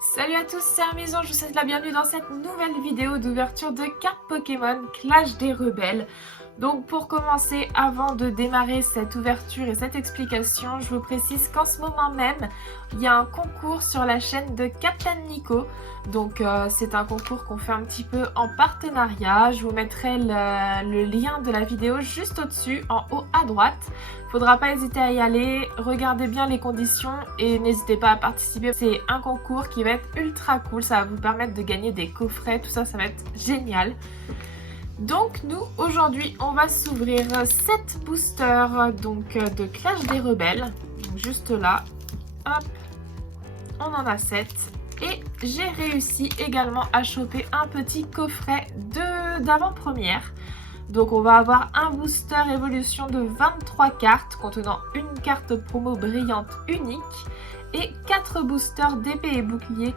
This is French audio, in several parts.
Salut à tous, c'est Armaison, je vous souhaite la bienvenue dans cette nouvelle vidéo d'ouverture de cartes Pokémon Clash des Rebelles. Donc pour commencer, avant de démarrer cette ouverture et cette explication, je vous précise qu'en ce moment même, il y a un concours sur la chaîne de Captain Nico. Donc c'est un concours qu'on fait un petit peu en partenariat. Je vous mettrai le lien de la vidéo juste au-dessus, en haut à droite. Faudra pas hésiter à y aller, regardez bien les conditions et n'hésitez pas à participer. C'est un concours qui va être ultra cool, ça va vous permettre de gagner des coffrets, tout ça, ça va être génial. Donc nous, aujourd'hui, on va s'ouvrir 7 boosters de Clash des Rebelles. Donc, juste là, hop, on en a 7. Et j'ai réussi également à choper un petit coffret d'avant-première. Donc on va avoir un booster évolution de 23 cartes contenant une carte promo brillante unique et 4 boosters d'épée et bouclier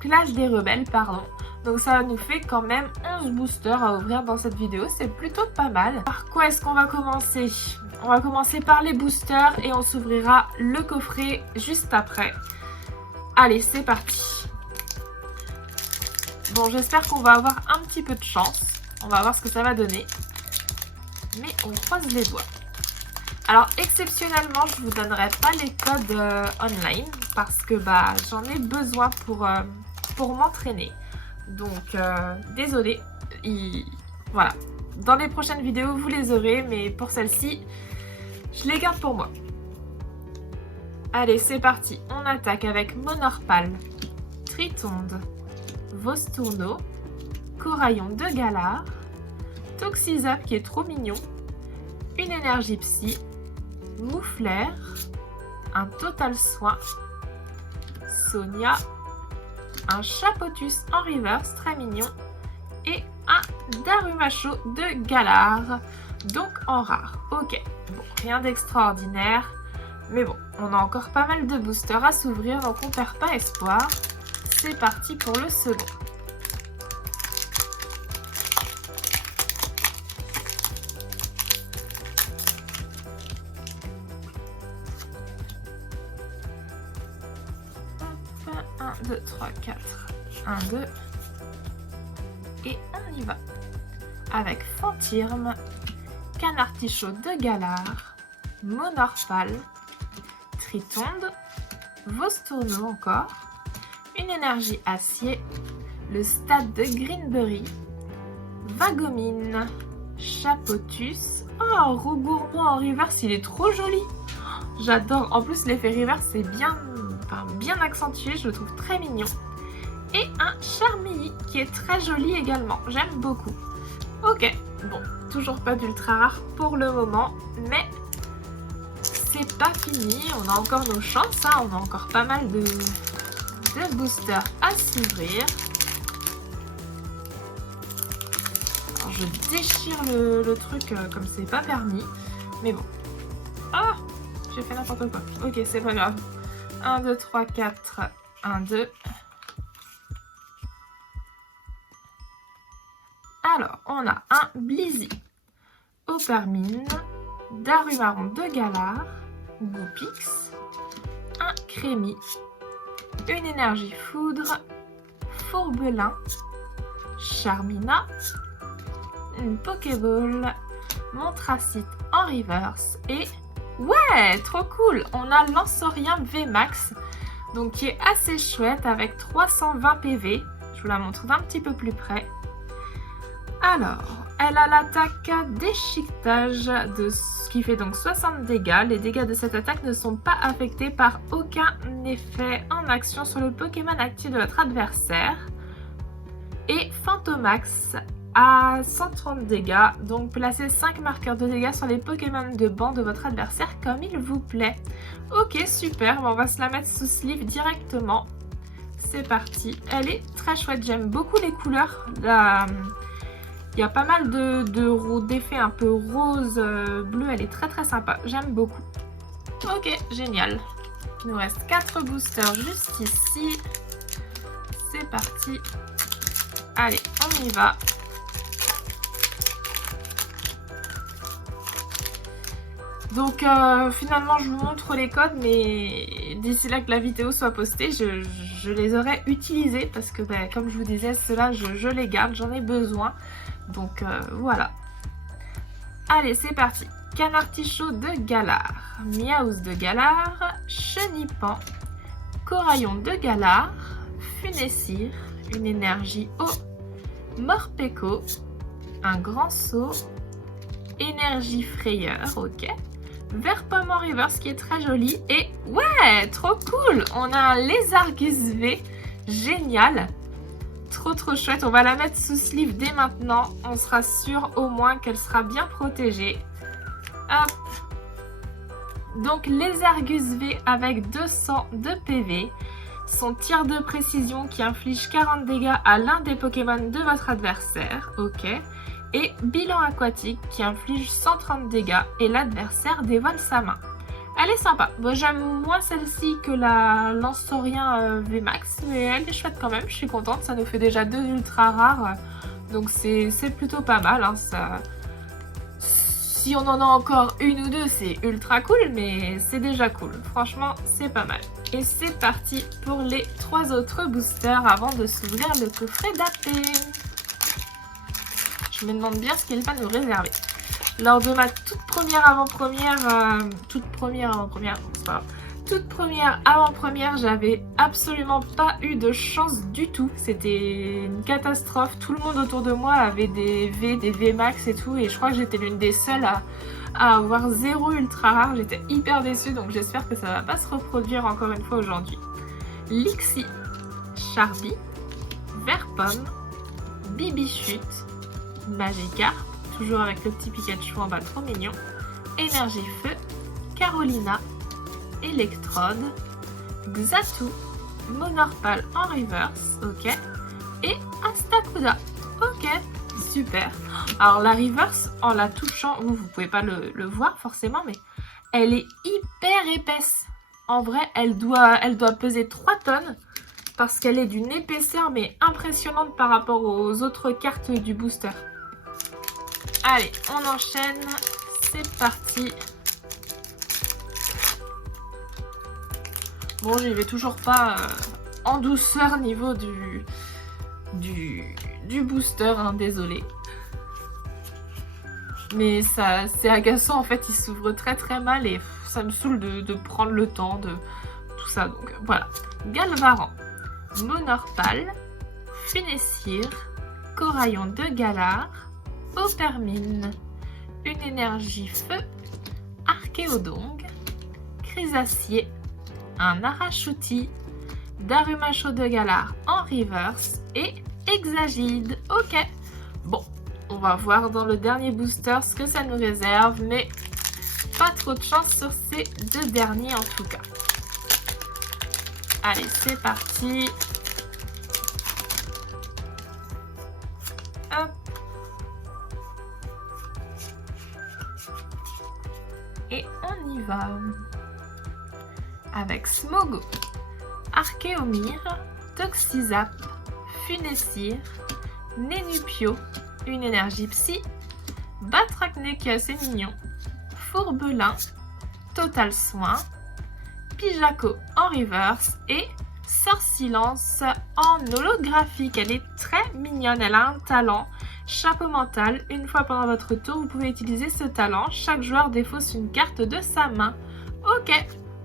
Clash des Rebelles, pardon. Donc ça nous fait quand même 11 boosters à ouvrir dans cette vidéo, c'est plutôt pas mal. Par quoi est-ce qu'on va commencer? On va commencer par les boosters et on s'ouvrira le coffret juste après. Allez, c'est parti. Bon, j'espère qu'on va avoir un petit peu de chance. On va voir ce que ça va donner. Mais on croise les doigts. Alors, exceptionnellement, je ne vous donnerai pas les codes online parce que j'en ai besoin pour m'entraîner. Donc, désolée. Voilà. Dans les prochaines vidéos, vous les aurez, mais pour celle-ci, je les garde pour moi. Allez, c'est parti. On attaque avec Monorpal, Tritonde, Vostourneau, Coraillon de Galar, Toxizap qui est trop mignon, une énergie psy, Moufleur, un Total Soin, Sonia, un Chapotus en reverse très mignon et un Darumacho de Galar, donc en rare. Ok, bon, rien d'extraordinaire, mais bon, on a encore pas mal de boosters à s'ouvrir, donc on perd pas espoir. C'est parti pour le second. Hop, 1, 2, 3, 4. 1, 2. Et on y va. Avec Fantirme, Canartichaud de Galar, Monorpal, Tritonde, Vostourneau encore, une énergie acier, le stade de Greenberry, Vagomine, Chapotus. Oh, Rougourmand en reverse, il est trop joli. J'adore. En plus, l'effet reverse, c'est bien accentué, je le trouve très mignon. Et un Charmilly qui est très joli également. J'aime beaucoup. Ok, bon, toujours pas d'ultra rare pour le moment, mais c'est pas fini. On a encore nos chances, hein. On a encore pas mal de boosters à s'ouvrir. Alors je déchire le truc comme c'est pas permis, mais bon. Ah, j'ai fait n'importe quoi. Ok, c'est pas grave. 1, 2, 3, 4, 1, 2. Alors, on a un Blizzy, Opermine, Darumaron de Galar, Goupix, un Crémi, une énergie foudre, Fourbelin, Charmina, une Pokéball, Montracite en reverse et... Ouais, trop cool! On a Lansorien VMAX, donc qui est assez chouette avec 320 PV. Je vous la montre d'un petit peu plus près. Alors, elle a l'attaque déchiquetage qui fait donc 60 dégâts. Les dégâts de cette attaque ne sont pas affectés par aucun effet en action sur le Pokémon actif de votre adversaire. Et Fantomax à 130 dégâts, donc placez 5 marqueurs de dégâts sur les Pokémon de banc de votre adversaire comme il vous plaît. Ok, super, on va se la mettre sous sleeve directement. C'est parti, elle est très chouette, j'aime beaucoup les couleurs. Il y a pas mal d'effets un peu rose, bleu, elle est très très sympa, j'aime beaucoup. Ok, génial. Il nous reste 4 boosters juste ici. C'est parti. Allez, on y va. Donc finalement je vous montre les codes, mais d'ici là que la vidéo soit postée, je les aurais utilisés parce que comme je vous disais, ceux-là je les garde, j'en ai besoin. Donc voilà. Allez, c'est parti. Canartichaut de Galar, Miaus de Galar, Chenipan, Coraillon de Galar, Funessir, une énergie eau, Morpeko, un grand saut, énergie frayeur, ok. Vert-pomme en reverse qui est très joli. Et ouais, trop cool. On a un Lézargus V. Génial. Trop chouette. On va la mettre sous sleeve dès maintenant. On sera sûr au moins qu'elle sera bien protégée. Hop. Donc Lézargus V avec 200 de PV. Son tir de précision qui inflige 40 dégâts à l'un des Pokémon de votre adversaire. Ok. Et bilan aquatique qui inflige 130 dégâts et l'adversaire dévole sa main. Elle est sympa. Bon, j'aime moins celle-ci que la Lanceorien VMAX, mais elle est chouette quand même. Je suis contente. Ça nous fait déjà 2 ultra rares. Donc c'est plutôt pas mal. Hein, ça... Si on en a encore une ou deux, c'est ultra cool, mais c'est déjà cool. Franchement, c'est pas mal. Et c'est parti pour les 3 autres boosters avant de s'ouvrir le coffret d'AP. Je me demande bien ce qu'il va nous réserver. Lors de ma toute première avant-première, j'avais absolument pas eu de chance du tout. C'était une catastrophe. Tout le monde autour de moi avait des V max et tout. Et je crois que j'étais l'une des seules à avoir 0 ultra rare. J'étais hyper déçue, donc j'espère que ça va pas se reproduire encore une fois aujourd'hui. Lixie, Charby, Vert-pomme, Bibichute, Magikarp, toujours avec le petit Pikachu en bas, trop mignon. Énergie Feu, Carolina, Electrode, Xatu, Monorpal en reverse, ok. Et Astakuda, ok, super. Alors la reverse, en la touchant, vous pouvez pas le voir forcément, mais elle est hyper épaisse. En vrai, elle doit peser 3 tonnes. Parce qu'elle est d'une épaisseur mais impressionnante par rapport aux autres cartes du booster. Allez, on enchaîne. C'est parti. Bon, j'y vais toujours pas en douceur niveau du booster, hein, désolé. Mais ça, c'est agaçant, en fait, il s'ouvre très mal et ça me saoule de prendre le temps de tout ça. Donc voilà. Galvaran, Monorpal, Funessir, Coraillon de Galar, Opermine, une énergie feu, Archéodongue, Chrysacier, un Arachuti, Darumacho de Galar en reverse et Exagide. Ok, bon, on va voir dans le dernier booster ce que ça nous réserve, mais pas trop de chance sur ces 2 derniers en tout cas. Allez, c'est parti. Hop. Et on y va. Avec Smogo, Archéomir, Toxizap, Funessir, Nénupio, une énergie psy, Batracné qui est assez mignon, Fourbelin, Total Soin, Pijaco en reverse et Sorsilence en holographique. Elle est très mignonne, elle a un talent. Chapeau mental, une fois pendant votre tour, vous pouvez utiliser ce talent. Chaque joueur défausse une carte de sa main. Ok,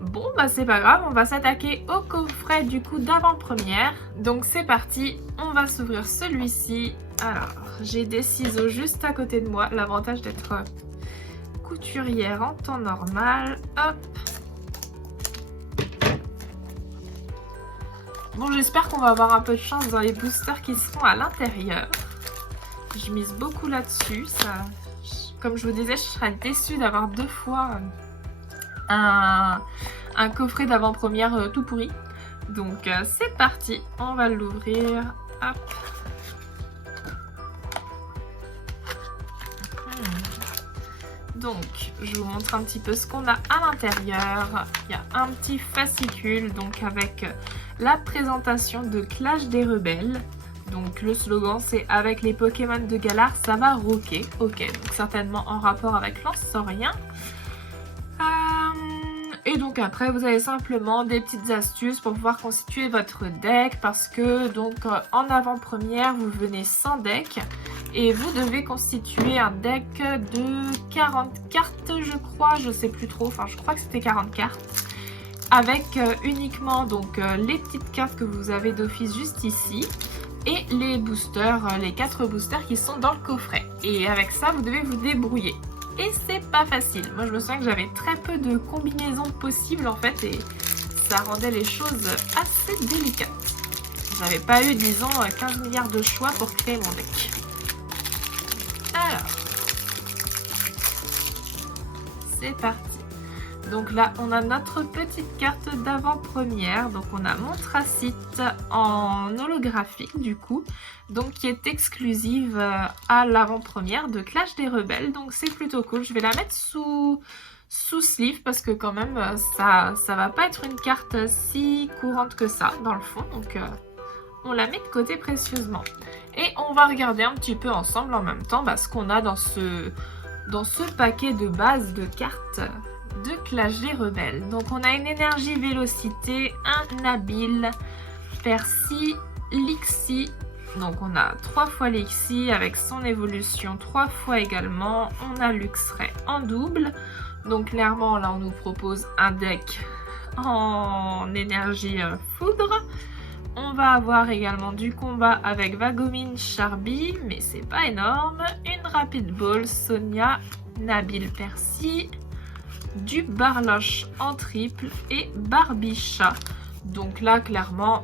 bon bah c'est pas grave, on va s'attaquer au coffret du coup d'avant-première. Donc c'est parti, on va s'ouvrir celui-ci. Alors, j'ai des ciseaux juste à côté de moi, l'avantage d'être couturière en temps normal. Hop. Bon, j'espère qu'on va avoir un peu de chance dans les boosters qui seront à l'intérieur. Je mise beaucoup là-dessus. Comme je vous disais, je serais déçue d'avoir 2 fois un coffret d'avant-première tout pourri. Donc, c'est parti. On va l'ouvrir. Hop. Donc, je vous montre un petit peu ce qu'on a à l'intérieur. Il y a un petit fascicule, donc avec la présentation de Clash des Rebelles. Donc le slogan c'est « Avec les Pokémon de Galar, ça va rocker ». Ok, donc certainement en rapport avec Lanceorien. Et donc après vous avez simplement des petites astuces pour pouvoir constituer votre deck, parce que donc en avant-première vous venez sans deck et vous devez constituer un deck de 40 cartes je crois, je sais plus trop, enfin je crois que c'était 40 cartes, avec uniquement donc les petites cartes que vous avez d'office juste ici et les boosters, les 4 boosters qui sont dans le coffret. Et avec ça vous devez vous débrouiller. Et c'est pas facile. Moi je me souviens que j'avais très peu de combinaisons possibles en fait et ça rendait les choses assez délicates. J'avais pas eu disons 15 milliards de choix pour créer mon deck. Alors, c'est parti. Donc là on a notre petite carte d'avant-première, donc on a Montracite en holographique du coup, donc qui est exclusive à l'avant-première de Clash des Rebelles, donc c'est plutôt cool. Je vais la mettre sous sleeve parce que quand même ça va pas être une carte si courante que ça dans le fond, donc on la met de côté précieusement. Et on va regarder un petit peu ensemble en même temps ce qu'on a dans ce paquet de base de cartes de Clash des Rebelles. Donc on a une énergie vélocité, un Nabil, Percy, Lixie. Donc on a 3 fois Lixie avec son évolution 3 fois également. On a Luxray en double. Donc clairement là on nous propose un deck en énergie foudre. On va avoir également du combat avec Vagomine, Charby, mais c'est pas énorme. Une Rapid Ball, Sonia, Nabil, Percy. Du Barloche en triple et Barbicha. Donc là clairement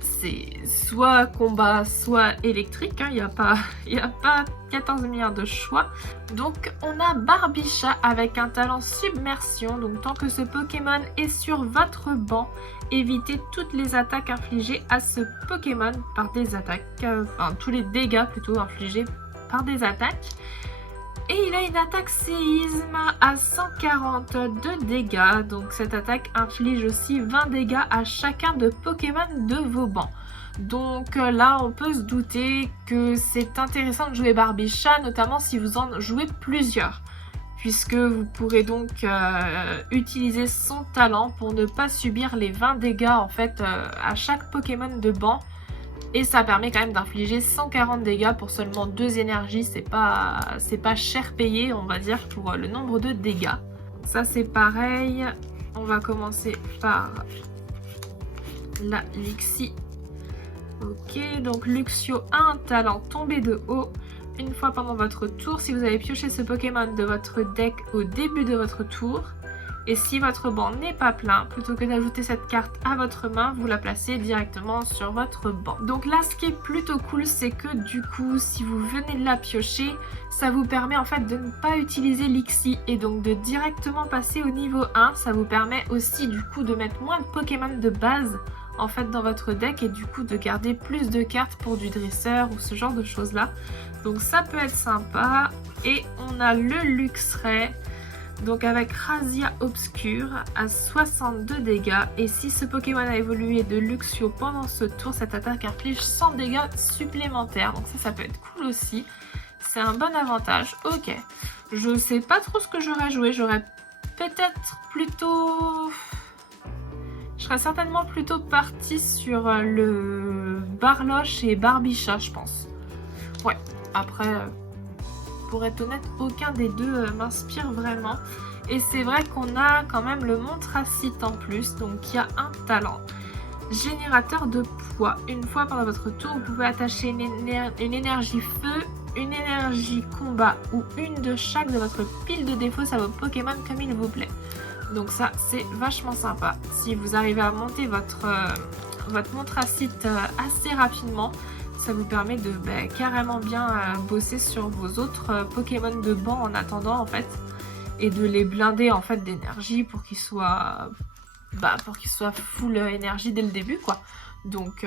c'est soit combat soit électrique, il n'y a pas 14 milliards de choix. Donc on a Barbicha avec un talent submersion, donc tant que ce Pokémon est sur votre banc, évitez toutes les attaques infligées à ce Pokémon par des attaques, enfin tous les dégâts plutôt infligés par des attaques. Et il a une attaque séisme à 140 de dégâts. Donc cette attaque inflige aussi 20 dégâts à chacun de Pokémon de vos bancs. Donc là on peut se douter que c'est intéressant de jouer Barbicha, notamment si vous en jouez plusieurs. Puisque vous pourrez donc utiliser son talent pour ne pas subir les 20 dégâts en fait à chaque Pokémon de banc. Et ça permet quand même d'infliger 140 dégâts pour seulement 2 énergies. C'est pas cher payé, on va dire, pour le nombre de dégâts. Donc ça c'est pareil. On va commencer par la Lixie. Ok, donc Luxio a un talent tombé de haut. Une fois pendant votre tour, si vous avez pioché ce Pokémon de votre deck au début de votre tour, et si votre banc n'est pas plein, plutôt que d'ajouter cette carte à votre main, vous la placez directement sur votre banc. Donc là, ce qui est plutôt cool, c'est que du coup, si vous venez de la piocher, ça vous permet en fait de ne pas utiliser Lixie et donc de directement passer au niveau 1. Ça vous permet aussi du coup de mettre moins de Pokémon de base en fait dans votre deck et du coup de garder plus de cartes pour du dresseur ou ce genre de choses là. Donc ça peut être sympa. Et on a le Luxray. Donc avec Razia Obscure à 62 dégâts. Et si ce Pokémon a évolué de Luxio pendant ce tour, cette attaque inflige 100 dégâts supplémentaires. Donc ça peut être cool aussi. C'est un bon avantage. Ok. Je sais pas trop ce que j'aurais joué. J'aurais peut-être plutôt... Je serais certainement plutôt partie sur le Barloche et Barbicha, je pense. Ouais, après... Pour être honnête, aucun des deux m'inspire vraiment. Et c'est vrai qu'on a quand même le Montracite en plus, donc qui a un talent. Générateur de poids. Une fois pendant votre tour, vous pouvez attacher une énergie feu, une énergie combat ou une de chaque de votre pile de défauts à vos Pokémon comme il vous plaît. Donc ça, c'est vachement sympa. Si vous arrivez à monter votre Montracite assez rapidement, ça vous permet de carrément bien bosser sur vos autres Pokémon de banc en attendant en fait, et de les blinder en fait d'énergie pour qu'ils soient full énergie dès le début quoi. Donc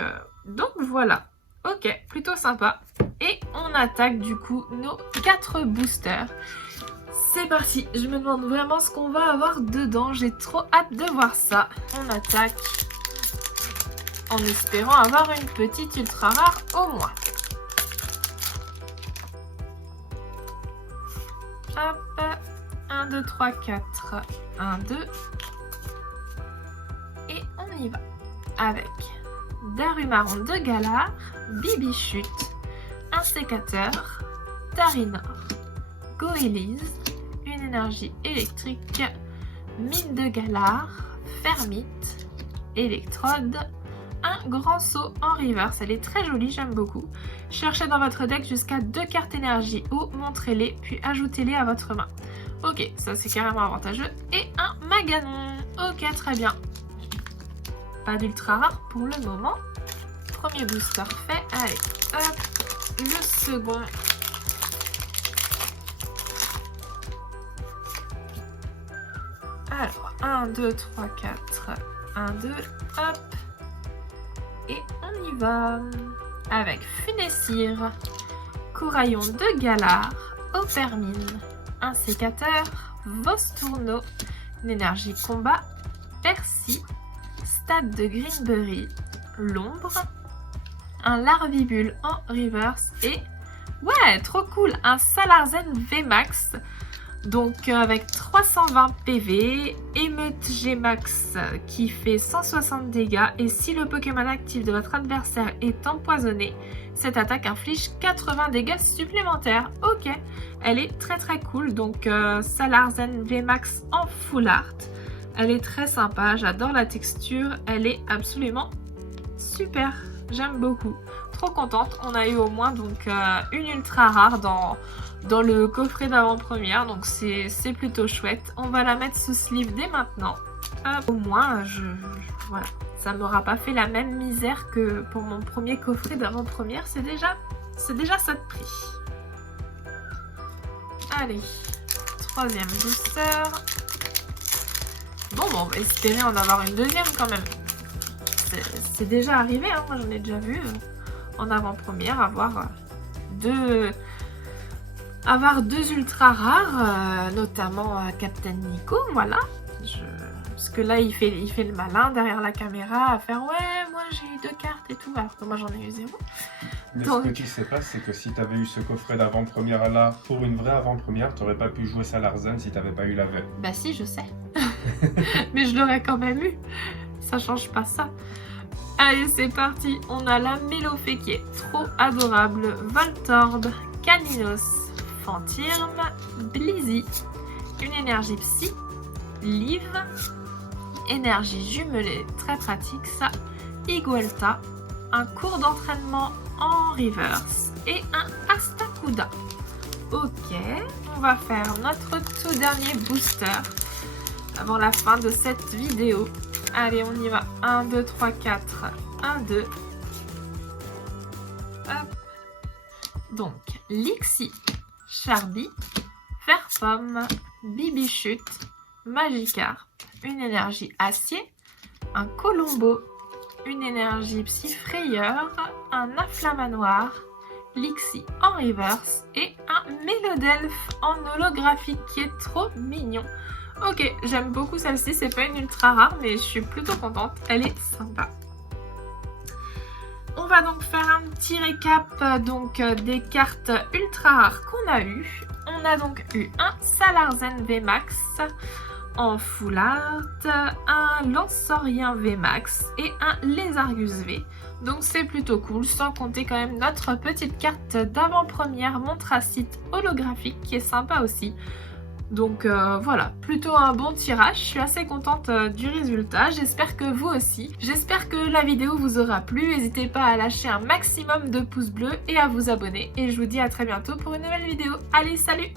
voilà, ok, plutôt sympa. Et on attaque du coup nos 4 boosters. C'est parti, je me demande vraiment ce qu'on va avoir dedans, j'ai trop hâte de voir ça. On attaque en espérant avoir une petite ultra rare au moins. Hop, 1, 2, 3, 4. 1, 2, y va avec Darumaron de Galar, Bibichute, un sécateur, Tarinor, Goélise, une énergie électrique, Mine de Galar, Fermite, Électrode, un grand saut en reverse. Elle est très jolie, j'aime beaucoup. Cherchez dans votre deck jusqu'à 2 cartes énergie ou montrez-les, puis ajoutez-les à votre main. Ok, ça c'est carrément avantageux. Et un Maganon. Ok, très bien. Pas d'ultra rare pour le moment. Premier booster fait. Allez, hop. Le second. Alors, 1, 2, 3, 4. 1, 2, hop. Et on y va. Avec Funessir, Couraillon de Galar, Opermine, un sécateur, Vostourneau, une énergie combat, Percy, Stade de Greenberry, l'ombre, un Larvibule en reverse et ouais, trop cool, un Salarzen VMAX. Donc avec 320 PV, émeute Gmax qui fait 160 dégâts et si le Pokémon actif de votre adversaire est empoisonné, cette attaque inflige 80 dégâts supplémentaires. Ok, elle est très très cool. Donc Salarzen VMAX en full art. Elle est très sympa, j'adore la texture, elle est absolument super. J'aime beaucoup. Trop contente, on a eu au moins donc une ultra rare dans le coffret d'avant-première, donc c'est plutôt chouette. On va la mettre sous sleeve dès maintenant. Au moins, voilà, ça m'aura pas fait la même misère que pour mon premier coffret d'avant-première. C'est déjà ça de prix. Allez, troisième booster. Bon, on va espérer en avoir une deuxième quand même. C'est déjà arrivé, hein, moi j'en ai déjà vu en avant-première avoir deux ultra rares, notamment Captain Nico, voilà. Parce que là il fait le malin derrière la caméra à faire ouais moi j'ai eu 2 cartes et tout, alors que moi j'en ai eu 0. Mais donc... ce que tu sais pas, c'est que si tu avais eu ce coffret d'avant-première là pour une vraie avant-première, tu n'aurais pas pu jouer Salarzen si tu n'avais pas eu la V. Bah si, je sais. Mais je l'aurais quand même eu. Ça change pas ça. Allez, c'est parti. On a la Mélofée qui est trop adorable. Voltorb, Caninos, Fantirme, Blizzy, une énergie psy, Liv, énergie jumelée, très pratique ça, Iguelta, un cours d'entraînement en reverse et un Astacuda. Ok, on va faire notre tout dernier booster avant la fin de cette vidéo. Allez, on y va. 1, 2, 3, 4. 1, 2. Hop. Donc, Lixie, Charby, Verpomme, Bibichute, Magikarp, une énergie acier, un Colombo, une énergie psy-frayeur, un Afflamanoir, Lixie en reverse et un Mélodelphe en holographique qui est trop mignon. Ok, j'aime beaucoup celle-ci, c'est pas une ultra rare mais je suis plutôt contente, elle est sympa. On va donc faire un petit récap des cartes ultra rares qu'on a eues. On a donc eu un Salarzen VMAX en full art, un Lansorien VMAX et un Lézargus V. Donc c'est plutôt cool, sans compter quand même notre petite carte d'avant-première Montracite holographique qui est sympa aussi. Donc voilà, plutôt un bon tirage, je suis assez contente du résultat, j'espère que vous aussi. J'espère que la vidéo vous aura plu, n'hésitez pas à lâcher un maximum de pouces bleus et à vous abonner. Et je vous dis à très bientôt pour une nouvelle vidéo. Allez, salut!